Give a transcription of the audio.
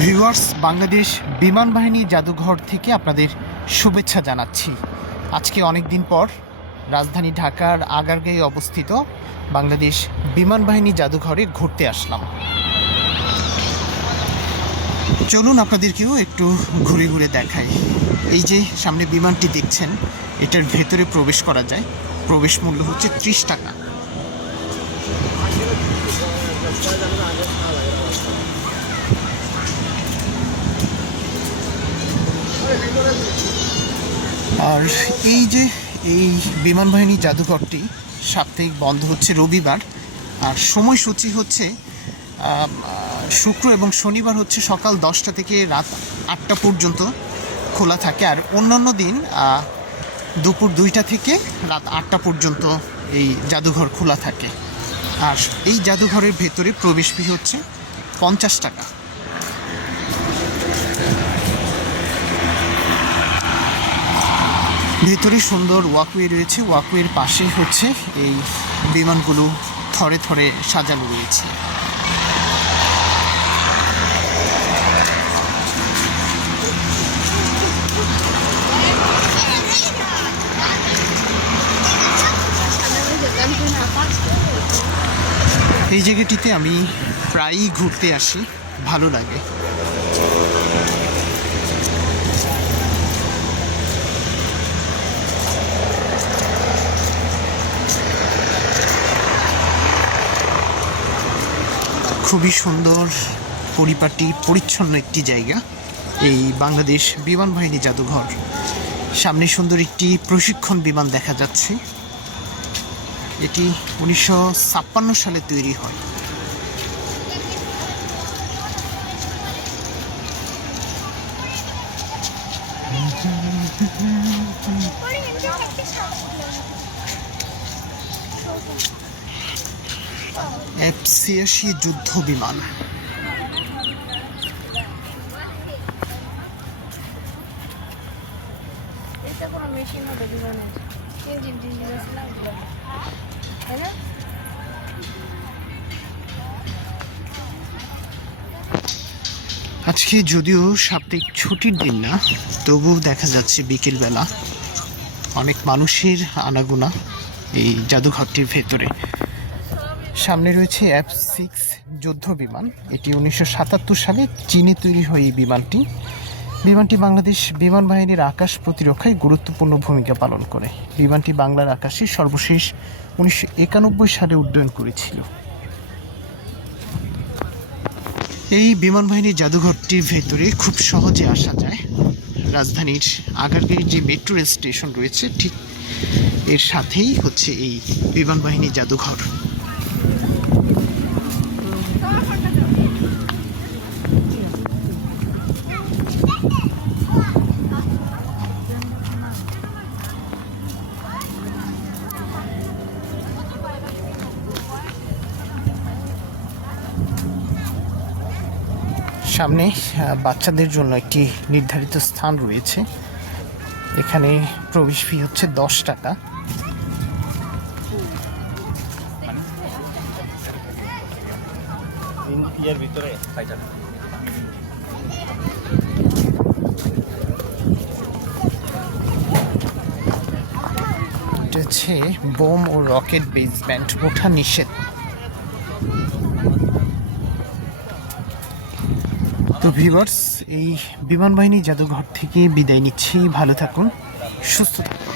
Viewers, Bangladesh বিমান বাহিনী জাদুঘর থেকে আপনাদের শুভেচ্ছা জানাচ্ছি। আজকে অনেক দিন পর রাজধানী ঢাকার আগারগাঁয়ে অবস্থিত বাংলাদেশ বিমান বাহিনী জাদুঘরে ঘুরতে আসলাম। চলুন আপনাদেরকেও একটু ঘুরে ঘুরে দেখাই। এই যে সামনে বিমানটি দেখছেন, এটার ভেতরে প্রবেশ করা যায়। প্রবেশ মূল্য হচ্ছে 30 টাকা। আর এই বিমান বাহিনী জাদুঘরটি সাপ্তাহিক বন্ধ হচ্ছে রবিবার, আর সময়সূচি হচ্ছে শুক্র এবং শনিবার হচ্ছে সকাল 10টা থেকে রাত 8টা পর্যন্ত খোলা থাকে, আর অন্যান্য দিন দুপুর 2টা থেকে রাত 8টা পর্যন্ত এই জাদুঘর খোলা থাকে। আর এই জাদুঘরের ভেতরে প্রবেশ ফি হচ্ছে 50 টাকা। ভেতরে সুন্দর ওয়াকওয়ে রয়েছে। ওয়াকওয়ের পাশে হচ্ছে এই বিমানগুলো থরে থরে সাজানো রয়েছে। এই জায়গাটিতে আমি প্রায়ই ঘুরতে আসি, ভালো লাগে। খুবই সুন্দর, পরিপাটি পরিচ্ছন্ন একটি জায়গা এই বাংলাদেশ বিমান বাহিনী জাদুঘর। সামনে সুন্দর একটি প্রশিক্ষণ বিমান দেখা যাচ্ছে। এটি 1956 সালে তৈরি হয়। F-86 যুদ্ধ বিমান। আজকে যদিও সাপ্তাহিক ছুটির দিন না, তবু দেখা যাচ্ছে বিকেলবেলা অনেক মানুষের আনাগোনা এই জাদুঘরটির ভেতরে। সামনে রয়েছে F-6 যুদ্ধ বিমান। এটি 1977 সালে চীনে তৈরি হয় এই বিমানটি বাংলাদেশ বিমান বাহিনীর আকাশ প্রতিরক্ষায় গুরুত্বপূর্ণ ভূমিকা পালন করে। বিমানটি বাংলার আকাশে সর্বশেষ 1991 সালে উড্ডয়ন করেছিল। এই বিমান বাহিনীর জাদুঘরটির ভেতরে খুব সহজে আসা যায়। রাজধানীর আগারগাঁয়ের যে মেট্রো রেল স্টেশন রয়েছে, ঠিক এর সাথেই হচ্ছে এই বিমান বাহিনী জাদুঘর। সামনে বাচ্চাদের জন্য একটি নির্ধারিত স্থান রয়েছে। এখানে প্রবেশ ফি হচ্ছে 10 টাকা। এটা হচ্ছে বোম ও রকেট বেসমেন্ট, ওঠা নিষেধ। তো ভিউয়ার্স, এই বিমান বাহিনী জাদুঘর থেকে বিদায় নিচ্ছি। ভালো থাকুন, সুস্থ থাকুন।